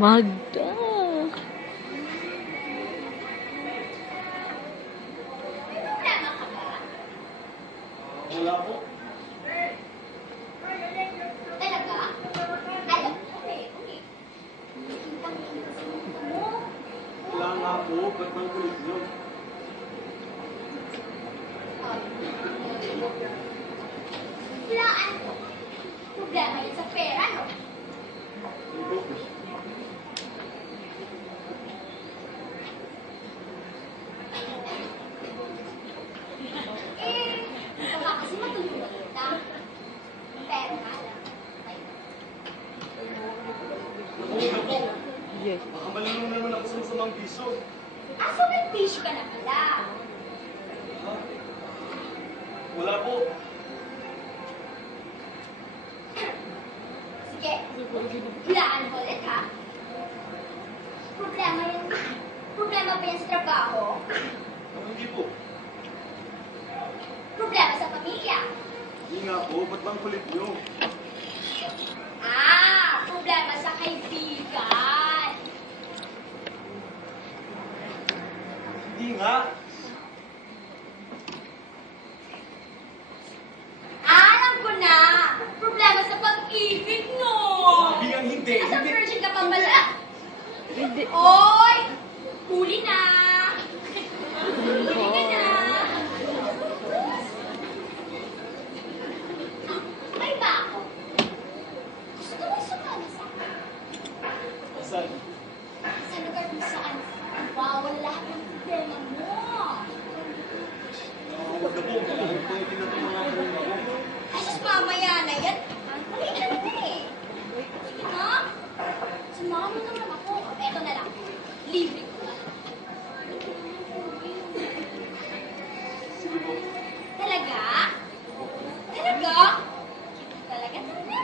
Magda. Wala po. Talaga? Alam ko eh. Wala nga po. Ba't bang kulit nyo? Hulaan ko. Problema yun sa pera, no? Hindi po. Baka kasi matulungan kita. Pero nga lang. Naku po. Yes. Baka malulong naman ako sa masamang piso. So may fish ka na pala. Ha? Wala po. Sige, hulaan ko ulit, ha? Problema ba yan sa trabaho? Hindi po. Problema sa pamilya? Hindi nga po. Ba't bang kulit nyo? Problema sa kaibigan. Hindi nga. Alam ko na! Problema sa pag-ibig, no? Sabi nga hindi. Nasa Hindi. virgin ka pa pala. Hindi. Oy! Huli na! Huli ka na! May ba ako? Gusto mo sumama sa akin? Saan? Sa lugar kung saan bawal lahat ng problema mo. Huwag na po. Kailangan po yung tinutulungan ko ako. Ay, sus, mamaya na yan. Maliit na naman eh. Sige na. Sumama mo naman ako. Eto na lang. Libre ko na. Sige po. Talaga? Talaga? Talaga? Talaga?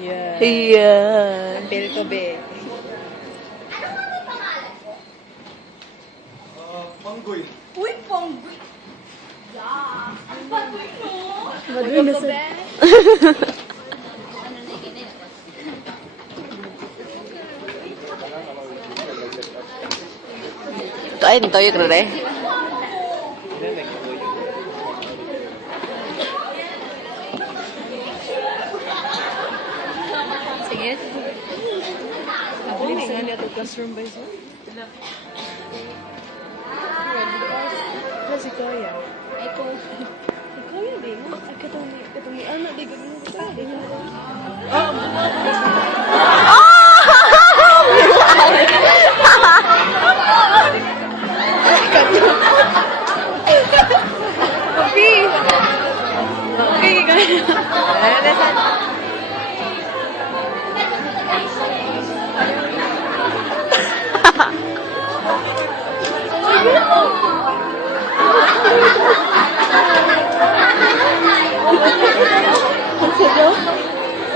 Yeah. Yeah. Apel ko, be. Ano nga may pangalan ko? Manggoy. Uy, Ponggoy! Yeah! Ang bagoy mo! Bagoy na sa... Ano na yun? Ay, nito yung krere. Sige. Hindi nga niya ito classroom ba siya? Kasi kaya. Ikaw. Ikaw yun din. Ay, katong anak, di ganun ka. Papi! Okay, kaya.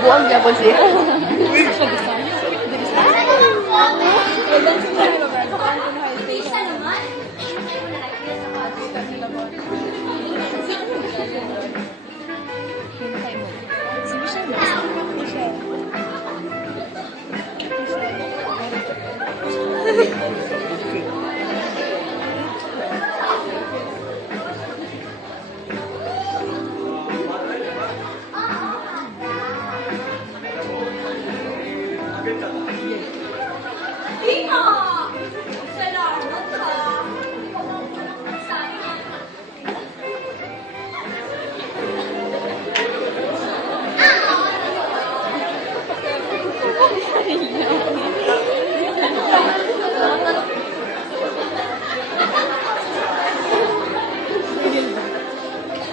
Buang niya po siya. Isa naman. Sige siya, be. Siya. Agad ka. Dino! Salamat ha! Ikaw ang anak sa akin.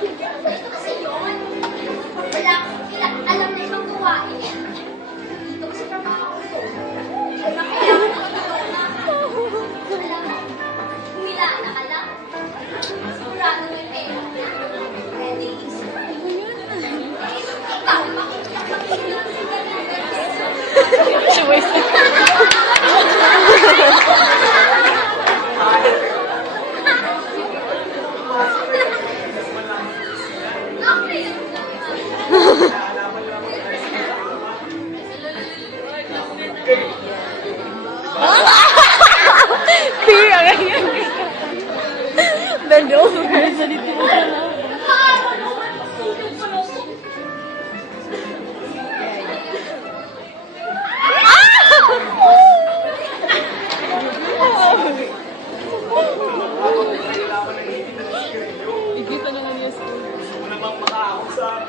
Ito kasi yun. Wala alam na ibang gawain. Dito kasi trabaho ko. Kaya kailangan ko na. Alam mo, humilaan na ka lang. Sigurado may pera. Ready is ikaw, She was...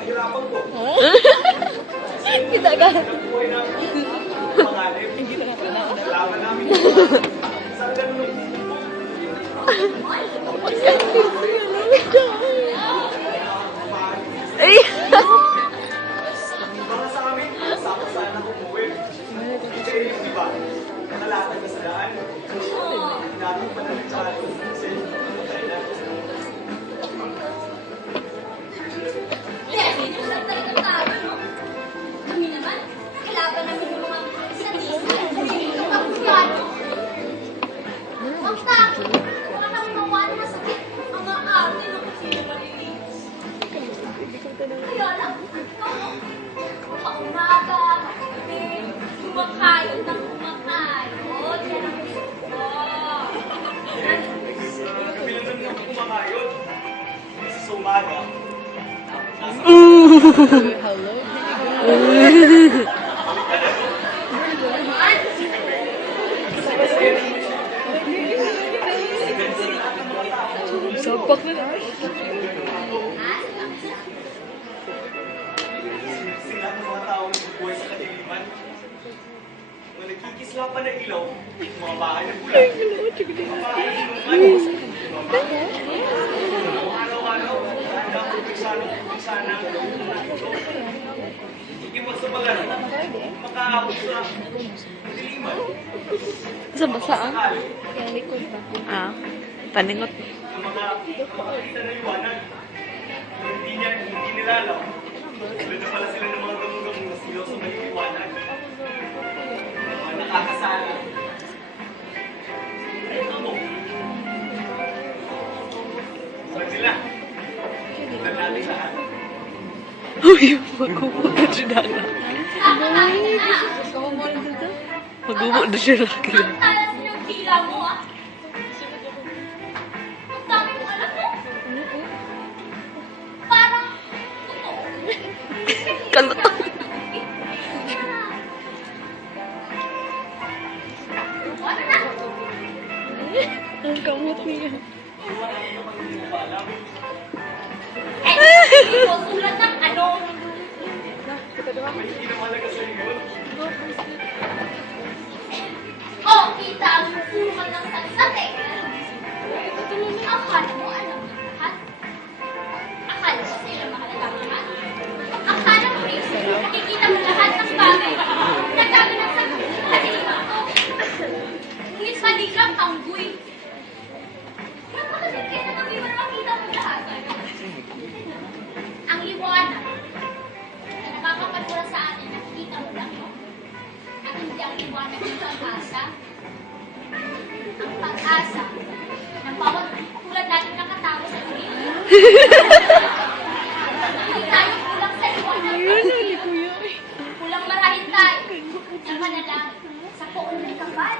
kahirapan ko. Kita ka. Buhay na pangalip. Kalaban namin. Saan ganun? Ay! Para sa amin, sakto saan ako umuwi. Kasi yung iba, nakalatag na sa daan. Natin pa namin sa atin. Kasi, patay na. Yes, ito lang talaga tayo, no? Kami naman, kalaban namin yung mga sanisa. Ito ang kusyado. Basta, wala kami mawa na masakit. Ang arte ng sino malilinis. Kaya lang, ikaw, no? Paumaga, gabi, kumakain ng kumakain. Oh, yan ang gusto ko. Kami lang naman ako kumakayod. Kasi sa umaga, Sapak na na. sila ng mga taong buhay sa kadiliman. Mga nagkikislapan ng ilaw, mga bahay ng bulan. Mga bahay ng luman. Araw-araw, sana ikipagsabalan, makaabot sa kadiliman. Sa basa ah? Sakali, Kaya likod ba? Ah, paningot. ng mga makakita na liwanag. Hindi nila alam. Sila na pala sila ng mga gamong-gamong na silaw sa may liwanag. Mga nakakasala. Ay, amo. Saan sila? Saan natin lahat? Uy, magkukuha siya dala. Nakakain na na. Magkukuha na siya laki. Ang talas ng tila mo, ah. Ang dami mo alam mo. Parang, totoo. Kalutang. Ano na? Ang kamot niya. Eh, susulat ng ano? Hindi na malaga sa inyo. Oh, kita ang susulat ng sagsat eh. Akala mo alam mo lahat? Akala mo sila mahalaga lahat? Akala mo rin, nakikita mo lahat ng bagay na gaganap sa kanila ako. Ngunit mali kang tangguy. Napakagod kaya na namin para makita mo lahat. Ang liwanag na nakakapadura sa atin, nakikita mo lang yun. At hindi ang liwanag ng pag-asa. Ang pag-asa ng bawat tulad natin nakatawa sa dulo. Hindi tayo kulang sa liwanag. Kulang marahil tayo ng panalangin sa poon ng kapal.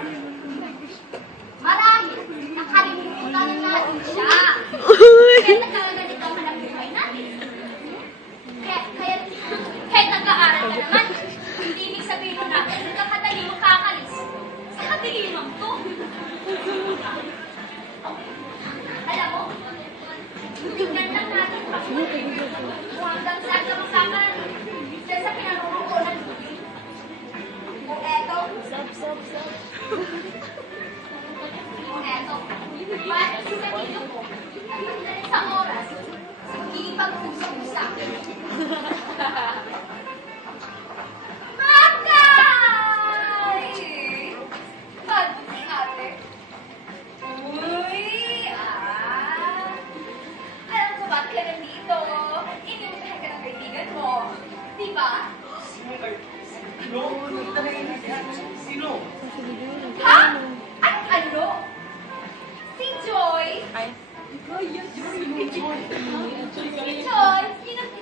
Marahil nakalimutan natin siya. Kaya nagkakaganito ang hanap buhay natin. Kahit nag-aaral ka naman, hindi ibig sabihin mo natin na nagkakadali makakalis sa kadilimang to. Alam mo, tingnan lang natin pa kung hanggang saan ka makakarating dyan sa pinaruroonan mo. Kung eto, bakit sa video ko, at pagdating sa oras, sa magiging pag-usap mo sa akin. Makay! Sabi si ate. Uy! Alam ko ba't ka nandito? Inuupahan ka ng kaibigan mo. Di ba? Sino kayo? Sino? Ha? At ano? Si Joy? Si Joy?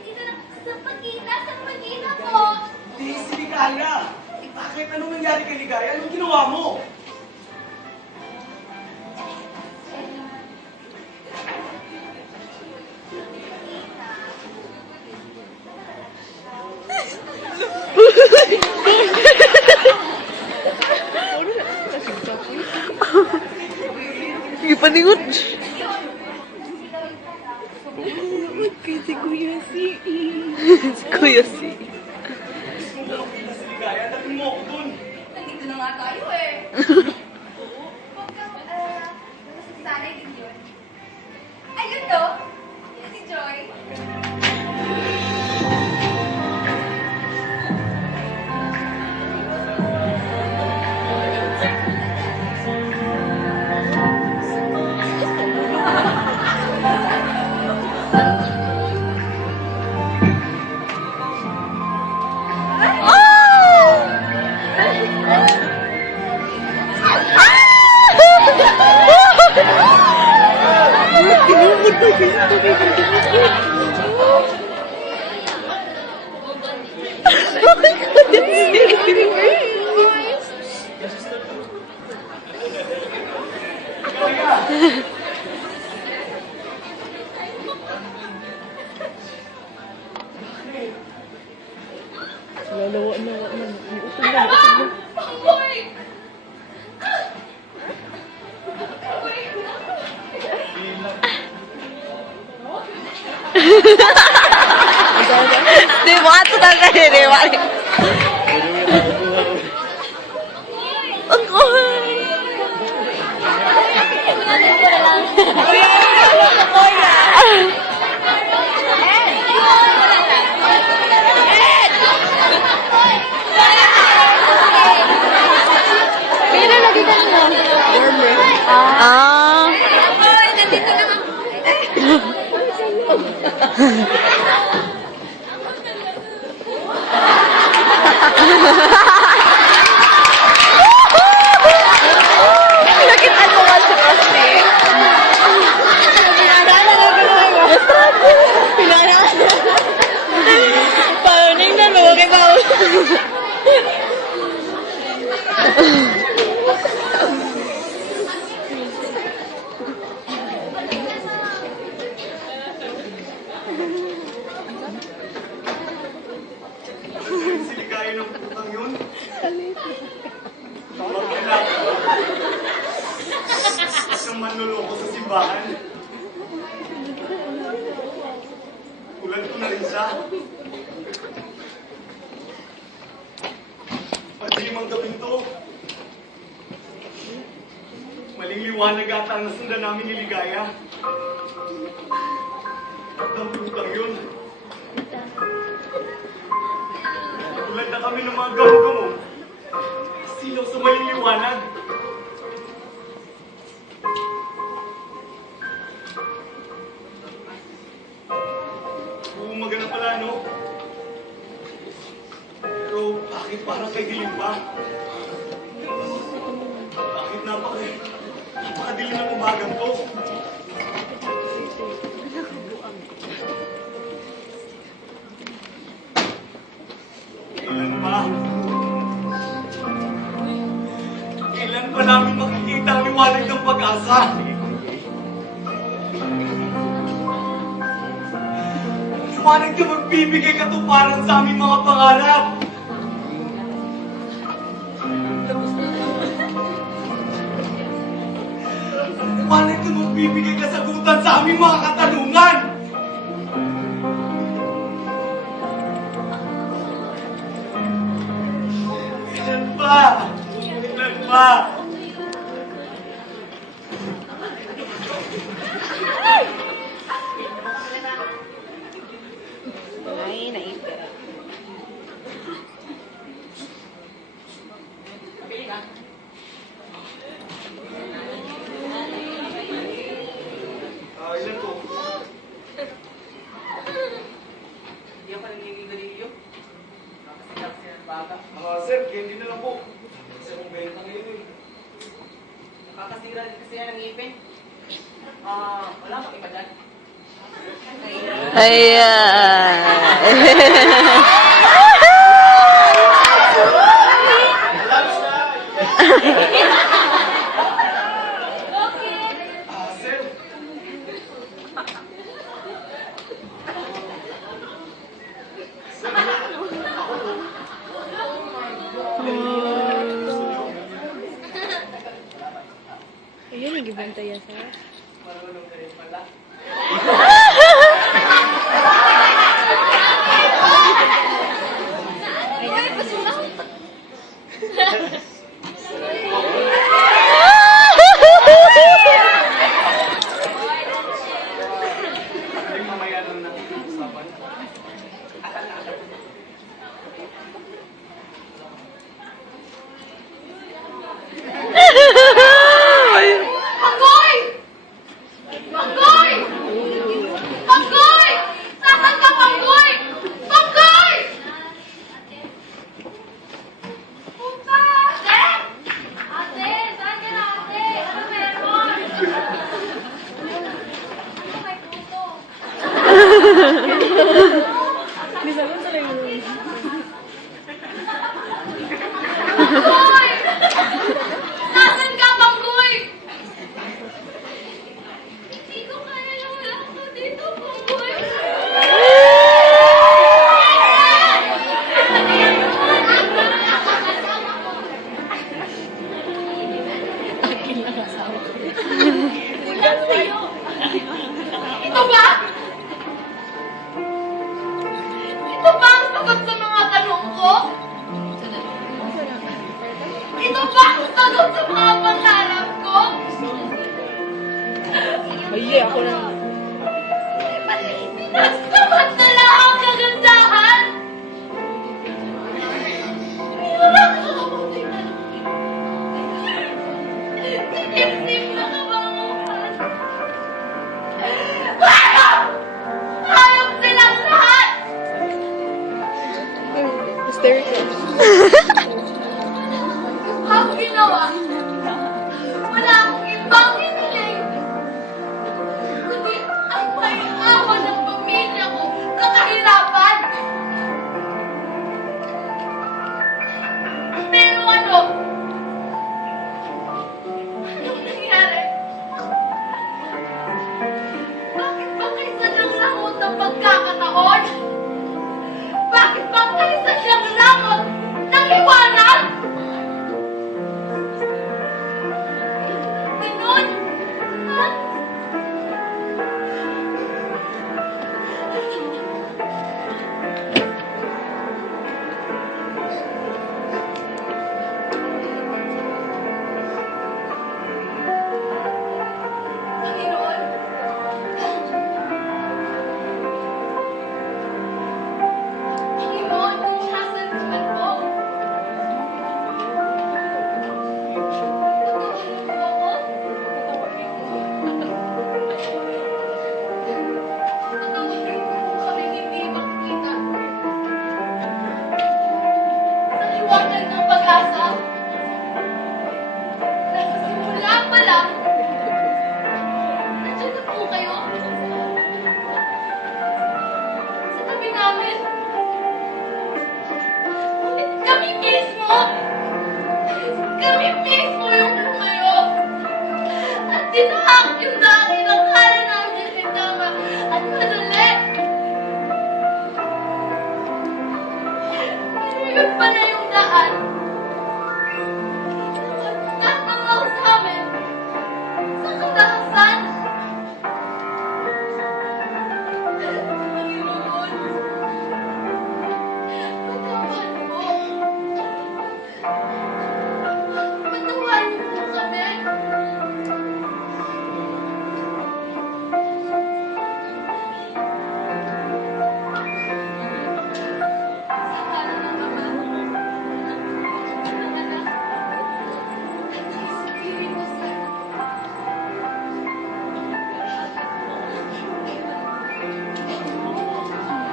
Dito na sa pagkita mo. Di si Ligaya. Bakit? Anong nangyari kay Ligaya? Anong ginawa mo? Ipaningot. Si Kuya si. Si Kuya si. Gusto mo makita si Ligaya, dating mo ako dun. Nandito na nga tayo eh. Huwag kang, sanay din yun. Ayun to. Yan si Joy. Lalawa na. Iutog na. Pangboy! Di ba? Ito na kayo, di ba? Ang kuhay! Pero lagi ka na. Ah. Pangboy! Nandito na ako. Nakita mo nga si Pasti. Parang ningnan mo. Okay ba? Si Ligaya ng putang yun. Mag-anak. Siyang manloloko sa simbahan. Tulad ko na rin siya. Madilim ang gabing to. Maling liwanag ata ang nasundan namin ni Ligaya. At ang putang yun. Tulad na kami ng mga gamo-gamo. Silaw sa maling liwanag. Uumaga na pala, no? Pero bakit parang kay dilim pa? Bakit napakadilim ng umagang to? Kailan pa? Kailan pa namin makikita ang liwanag ng pag-asa? Liwanag na magbibigay katuparan sa aming mga pangarap. Liwanag na magbibigay kasagutan sa aming mga katanungan. Kailan pa? Kailan pa? Ay, naipit. Ilan to? Hindi ako nangingigarilyo. Nakasigaw siya ng bata. Sir, candy na lang po. Kasi kung benta ngayon eh. Nakakasira din kasi yan ng ngipin. Wala pang iba dyan. Sir. Ayun, nagibantay sa. Marunong ka rin pala. Bisa ko talaga yun. Panggoy! Nasaan ka, Panggoy? Hindi ko kaya yung wala ko dito, Panggoy. Ito ba? Ito ba ang sagot sa mga tanong ko? Ito ba ang sagot sa mga pangarap ko? Ay, ako na. Pinagsamantala ang kagandahan! Wala ka kapuntinan. Sinipsip na kabanguhan. Hayop! Hayop silang lahat! Hysterical. Ang ginawa, wala akong ibang hiniling. Kundi ang paiawa ng pamilya ko sa kahirapan. Pero ano? Anong nangyari? Bakit ba kayo sadyang langot ng pagkakataon? Bakit ba kayo sadyang langot ng liwanag? Ganon? Ha? Panginoon? Panginoon, kung nasan ka man po, patawarin mo ako. Patawarin mo kung kami hindi makikita. Sa liwanag ng pag-asa, nasa simula pa lang, nandiyan na po kayo. Sa tabi namin. Ngunit kami mismo yung lumayo. At tinahak yung dati ng kala namin si Tama at madali. Pero yun pala yung daan. Tatangaw sa amin sa katahasan. Panginoon, patawan mo. Patawan mo kami. Sa ngalan ng Ama, ng Anak, at ng Espiritu Santo.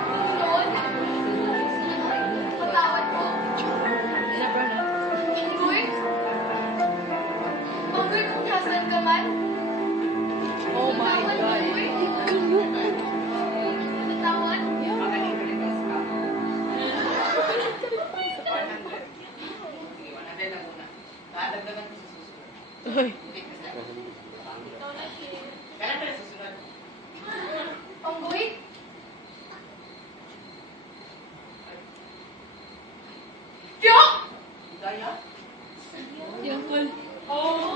Panginoon, patawad mo. Panggoy? Panggoy, kung nasan ka man? Oh my God. Patawad? Dadagdagan ko sa susunod. Ay. Kailan pa sa susunod? Panggoy? Tiyo! Hidaya? Yakol. Oh,